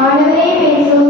ஆண்டவரே பேசும்